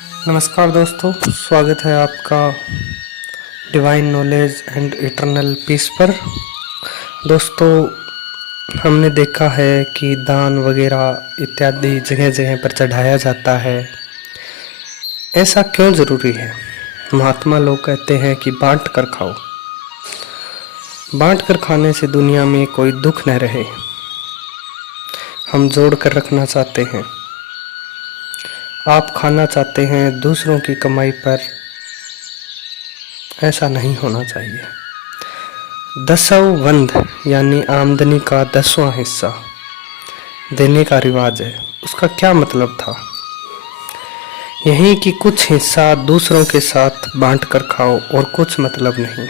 नमस्कार दोस्तों, स्वागत है आपका divine knowledge and eternal peace पर। दोस्तों, हमने देखा है कि दान वगैरह इत्यादि जगह जगह पर चढ़ाया जाता है। ऐसा क्यों ज़रूरी है? महात्मा लोग कहते हैं कि बांट कर खाओ। बांट कर खाने से दुनिया में कोई दुख न रहे। हम जोड़ कर रखना चाहते हैं। आप खाना चाहते हैं दूसरों की कमाई पर, ऐसा नहीं होना चाहिए। दसवां वंध यानी आमदनी का 10वां हिस्सा देने का रिवाज है। उसका क्या मतलब था? यही कि कुछ हिस्सा दूसरों के साथ बांट कर खाओ और कुछ मतलब नहीं।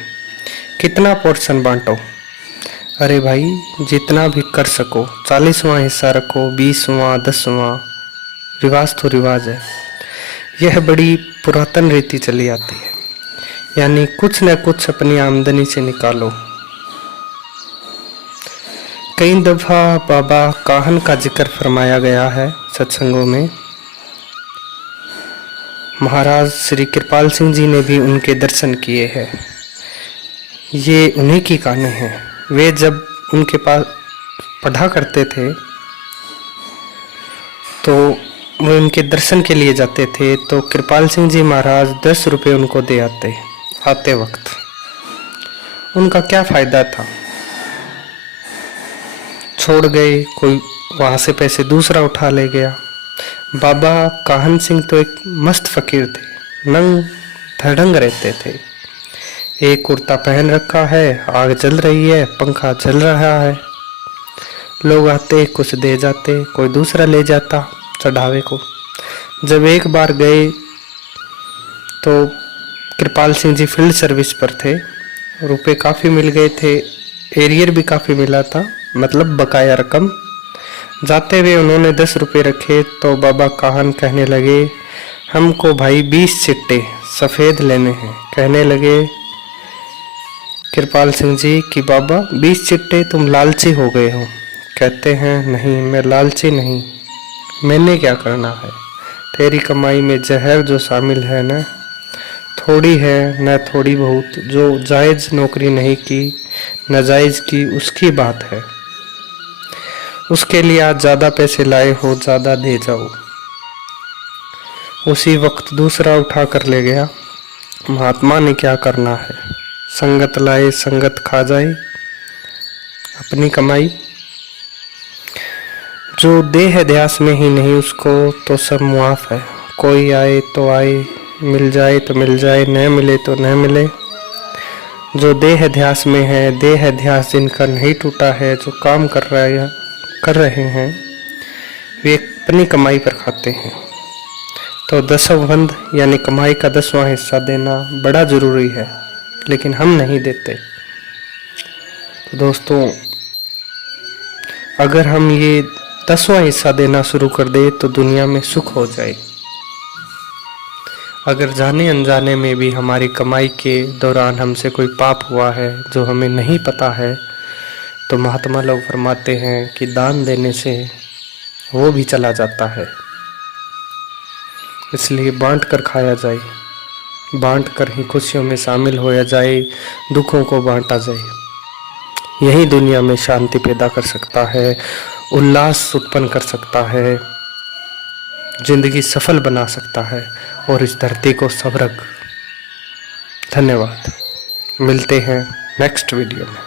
कितना पोर्शन बांटो? अरे भाई, जितना भी कर सको। 40वां हिस्सा रखो, 20वां, 10वां। रिवाज तो रिवाज है। यह बड़ी पुरातन रीति चली आती है, यानी कुछ न कुछ अपनी आमदनी से निकालो। कई दफा बाबा काहन का जिक्र फरमाया गया है सत्संगों में। महाराज श्री कृपाल सिंह जी ने भी उनके दर्शन किए हैं। ये उन्हीं की कहानी है। वे जब उनके पास पढ़ा करते थे तो वो उनके दर्शन के लिए जाते थे, तो कृपाल सिंह जी महाराज 10 रुपये उनको दे आते वक्त। उनका क्या फायदा था? छोड़ गए, कोई वहां से पैसे दूसरा उठा ले गया। बाबा काहन सिंह तो एक मस्त फकीर थे, नंग धड़ंग रहते थे। एक कुर्ता पहन रखा है, आग जल रही है, पंखा चल रहा है। लोग आते, कुछ दे जाते, कोई दूसरा ले जाता चढ़ावे को। जब एक बार गए तो कृपाल सिंह जी फील्ड सर्विस पर थे। रुपए काफ़ी मिल गए थे, एरियर भी काफ़ी मिला था, मतलब बकाया रकम। जाते हुए उन्होंने 10 रुपये रखे तो बाबा काहन कहने लगे, हमको भाई 20 चिट्टे सफ़ेद लेने हैं। कहने लगे कृपाल सिंह जी कि बाबा 20 चिट्टे, तुम लालची हो गए हो। कहते हैं नहीं, मैं लालची नहीं, मैंने क्या करना है? तेरी कमाई में जहर जो शामिल है न, थोड़ी है न थोड़ी बहुत, जो जायज़ नौकरी नहीं की, नाजायज़ की, उसकी बात है। उसके लिए आज ज़्यादा पैसे लाए हो, ज़्यादा दे जाओ। उसी वक्त दूसरा उठा कर ले गया। महात्मा ने क्या करना है? संगत लाए संगत खा जाए, अपनी कमाई। जो देह ध्यास में ही नहीं, उसको तो सब मुआफ है। कोई आए तो आए, मिल जाए तो मिल जाए, न मिले तो न मिले। जो देह ध्यास में है, देह ध्यास जिनका नहीं टूटा है, जो काम कर रहे हैं, वे अपनी कमाई पर खाते हैं। तो दसवंध यानी कमाई का 10वां हिस्सा देना बड़ा ज़रूरी है, लेकिन हम नहीं देते। तो दोस्तों, अगर हम ये 10वां हिस्सा देना शुरू कर दे तो दुनिया में सुख हो जाए। अगर जाने अनजाने में भी हमारी कमाई के दौरान हमसे कोई पाप हुआ है जो हमें नहीं पता है, तो महात्मा लोग फरमाते हैं कि दान देने से वो भी चला जाता है। इसलिए बांट कर खाया जाए, बांट कर ही खुशियों में शामिल होया जाए, दुखों को बांटा जाए। यही दुनिया में शांति पैदा कर सकता है, उल्लास उत्पन्न कर सकता है, जिंदगी सफल बना सकता है और इस धरती को स्वर्ग। धन्यवाद। मिलते हैं नेक्स्ट वीडियो में।